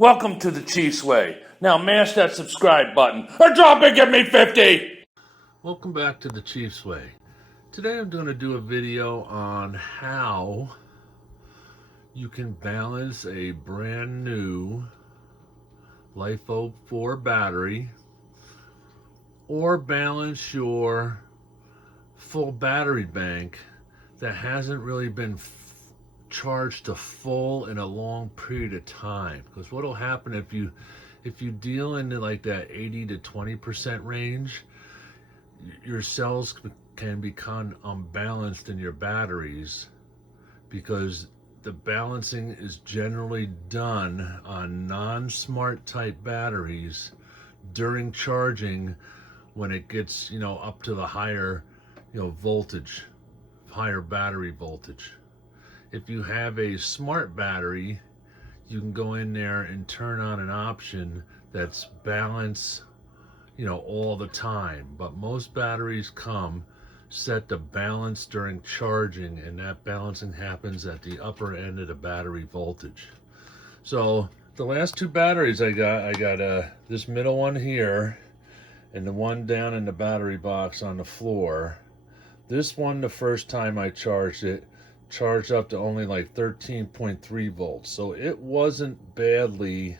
Welcome to the Chiefs Way. Now mash that subscribe button or drop and give me 50. Welcome back to the Chiefs Way. Today I'm going to do a video on how you can balance a brand new LiFePo4 battery or balance your full battery bank that hasn't really been charged to full in a long period of time. Because what will happen if you deal into like that 80 to 20% range, your cells can become unbalanced in your batteries, because the balancing is generally done on non-smart type batteries during charging when it gets up to the higher voltage, higher battery voltage. If you have a smart battery, you can go in there and turn on an option that's balance all the time. But most batteries come set to balance during charging, and that balancing happens at the upper end of the battery voltage. So the last two batteries I got this middle one here and the one down in the battery box on the floor. This one, the first time I charged it, charged up to only like 13.3 volts. So it wasn't badly,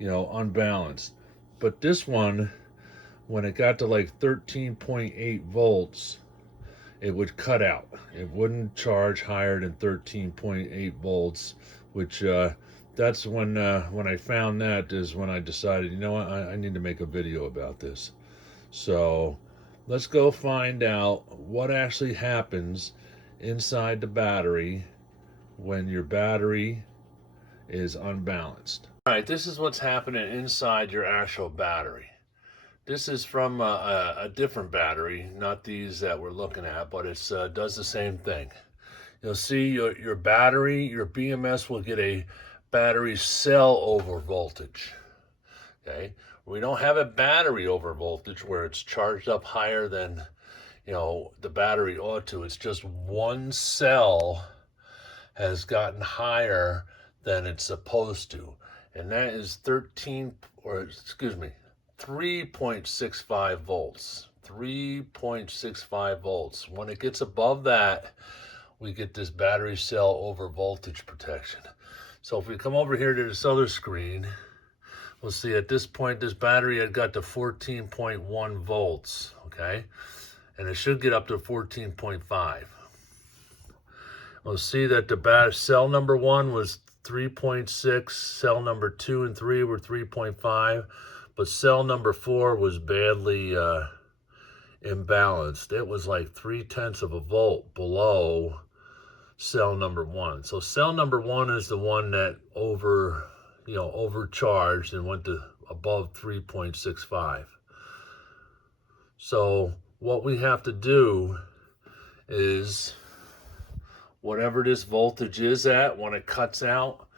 unbalanced. But this one, when it got to like 13.8 volts, it would cut out. It wouldn't charge higher than 13.8 volts, which that's when I found that is when I decided, you know what, I need to make a video about this. So let's go find out what actually happens inside the battery when your battery is unbalanced. All right, this is what's happening inside your actual battery. This is from a different battery, not these that we're looking at, but it does the same thing. You'll see your battery, your BMS will get a battery cell over voltage. Okay, we don't have a battery over voltage where it's charged up higher than the battery ought to. It's just one cell has gotten higher than it's supposed to, and that is 3.65 volts. 3.65 volts. When it gets above that, we get this battery cell over voltage protection. So if we come over here to this other screen, we'll see at this point this battery had got to 14.1 volts, okay? And it should get up to 14.5. We'll see that the cell number 1 was 3.6, cell number 2 and 3 were 3.5, but cell number 4 was badly imbalanced. It was like 0.3 of a volt below cell number 1. So cell number 1 is the one that overcharged and went to above 3.65. So what we have to do is, whatever this voltage is at when it cuts out,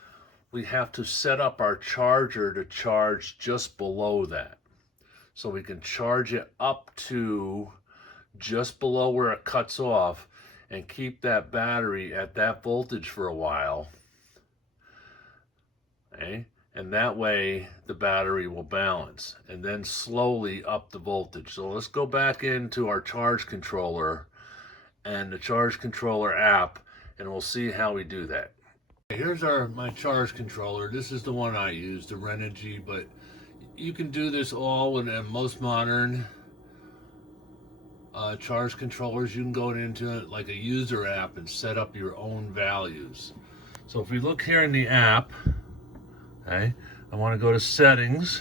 we have to set up our charger to charge just below that. So we can charge it up to just below where it cuts off and keep that battery at that voltage for a while. Okay? And that way the battery will balance, and then slowly up the voltage. So let's go back into our charge controller and the charge controller app, and we'll see how we do that. Here's my charge controller. This is the one I use, the Renogy, but you can do this all with most modern charge controllers. You can go into it like a user app and set up your own values. So if we look here in the app, okay, I want to go to settings.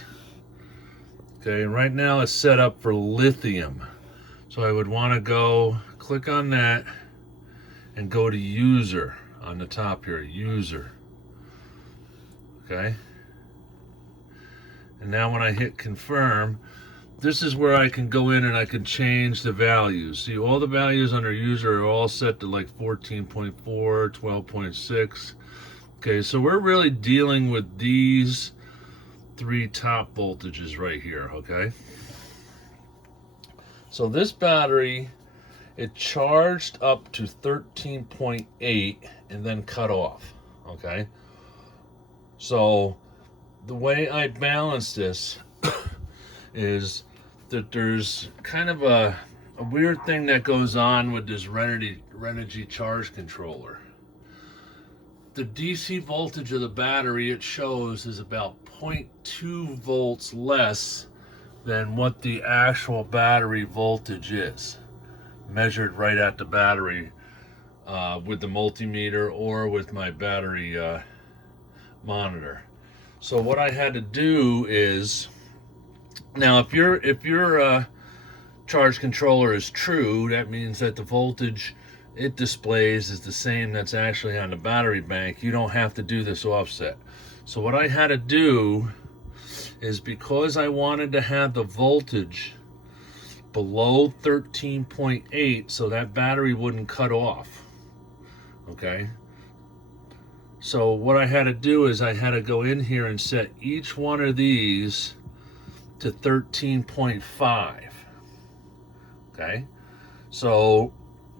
Okay, right now it's set up for lithium. So I would want to go click on that and go to user on the top here, user. Okay. And now when I hit confirm, this is where I can go in and I can change the values. See, all the values under user are all set to like 14.4, 12.6. Okay, so we're really dealing with these 3 top voltages right here, okay? So this battery, it charged up to 13.8 and then cut off, okay? So the way I balance this is that there's kind of a weird thing that goes on with this Renogy charge controller. The DC voltage of the battery it shows is about 0.2 volts less than what the actual battery voltage is, measured right at the battery with the multimeter or with my battery monitor. So what I had to do is, now if your charge controller is true, that means that the voltage it displays is the same that's actually on the battery bank. You don't have to do this offset. So what I had to do is, because I wanted to have the voltage below 13.8 so that battery wouldn't cut off, okay? So what I had to do is I had to go in here and set each one of these to 13.5, okay? So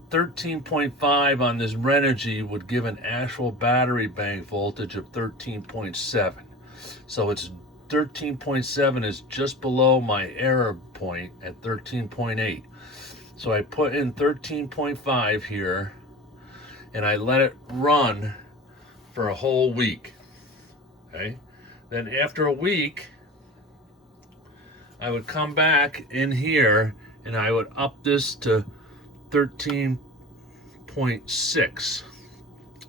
13.5 on this Renogy would give an actual battery bank voltage of 13.7. So it's 13.7 is just below my error point at 13.8. So I put in 13.5 here and I let it run for a whole week. Okay? Then after a week, I would come back in here and I would up this to 13.6.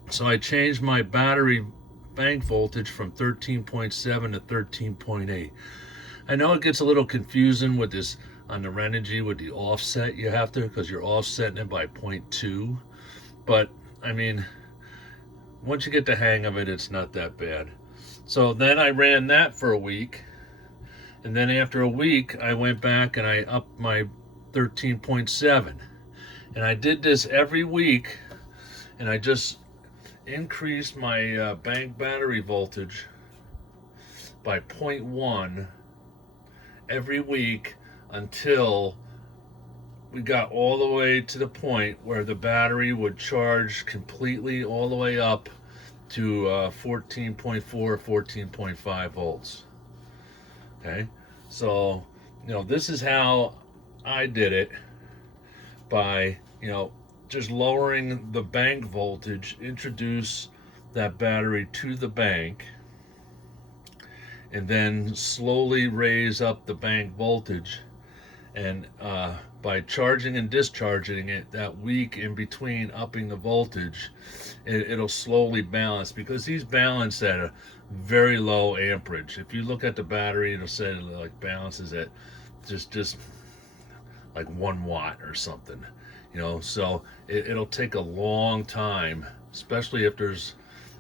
So I changed my battery bank voltage from 13.7 to 13.8. I know it gets a little confusing with this on the Renogy with the offset you have to, because you're offsetting it by 0.2. But I mean, once you get the hang of it, it's not that bad. So then I ran that for a week. And then after a week, I went back and I upped my 13.7. And I did this every week, and I just increased my bank battery voltage by 0.1 every week until we got all the way to the point where the battery would charge completely all the way up to 14.4, 14.5 volts. Okay, so this is how I did it, by just lowering the bank voltage, introduce that battery to the bank, and then slowly raise up the bank voltage. And by charging and discharging it that week in between upping the voltage, it'll slowly balance, because these balance at a very low amperage. If you look at the battery, it'll say it like balances at just like 1 watt or something, so it'll take a long time, especially if there's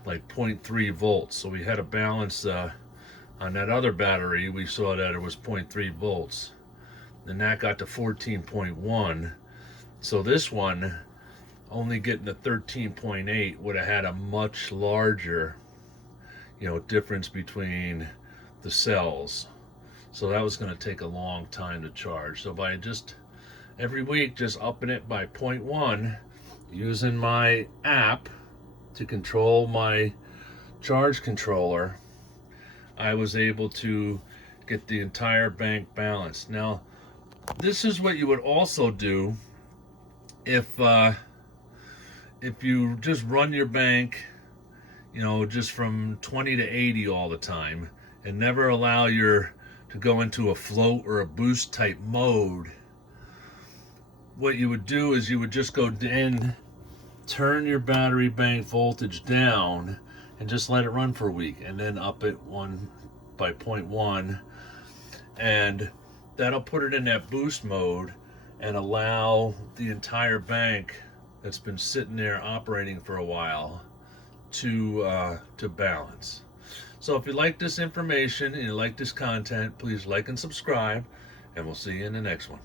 like 0.3 volts. So we had to balance on that other battery, we saw that it was 0.3 volts. Then that got to 14.1. So this one, only getting to 13.8, would have had a much larger, difference between the cells. So that was going to take a long time to charge. So by just every week, just upping it by 0.1, using my app to control my charge controller, I was able to get the entire bank balanced. Now, this is what you would also do if you just run your bank, just from 20 to 80 all the time, and never allow to go into a float or a boost type mode. What you would do is you would just go in, turn your battery bank voltage down, and just let it run for a week, and then up it by 0.1, and that'll put it in that boost mode and allow the entire bank that's been sitting there operating for a while to balance. So if you like this information and you like this content, please like and subscribe, and we'll see you in the next one.